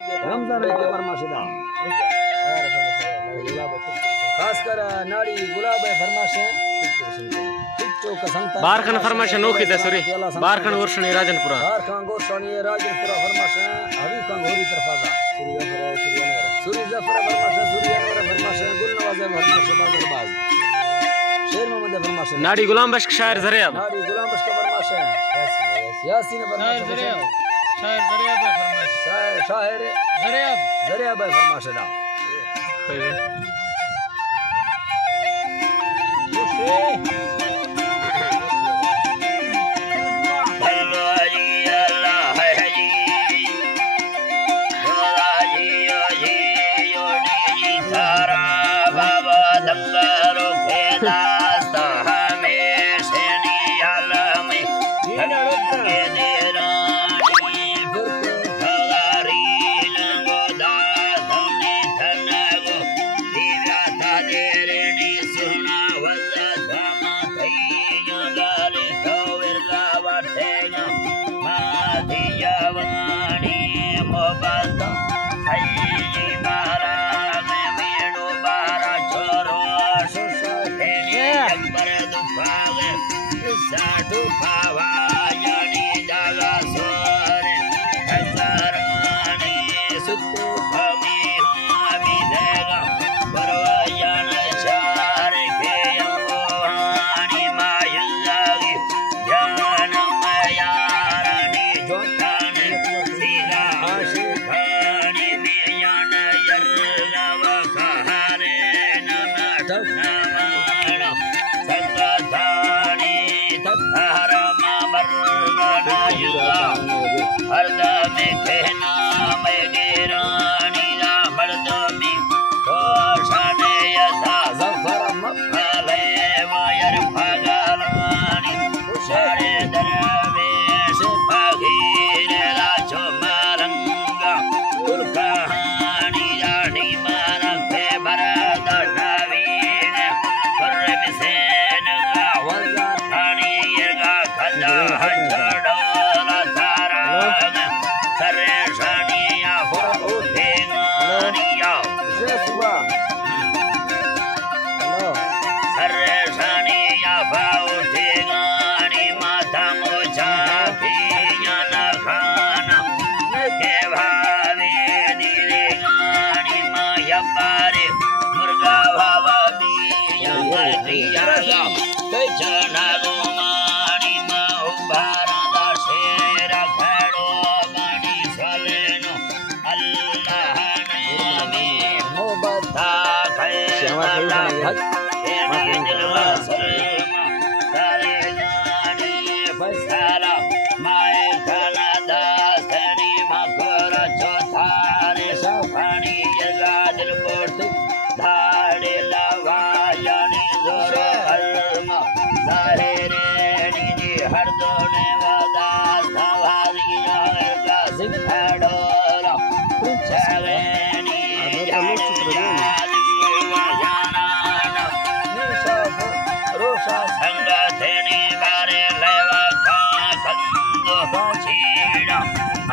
रमजान के फरमाशदा खासकर नाड़ी गुलाब फरमाशे बारखन फरमाशे नोखी दसरी बारखन वर्षणी राजनपुरा बारखन गोषणी राजनपुरा फरमाशे हबीब का घोरी तरफाजा सूरी जफर फरमाशे सूरी अनवर फरमाशे गुलनवाज फरमाशे बागरबाज शेर मोहम्मद फरमाशे नाड़ी गुलाम बख्श शायर जरिया नाड़ी गुलाम बख्श का फरमाशे यासीन फरमाशे शायर जरिया भाई फरमाइश शायर जरिया भाई फरमाशे दा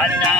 Allah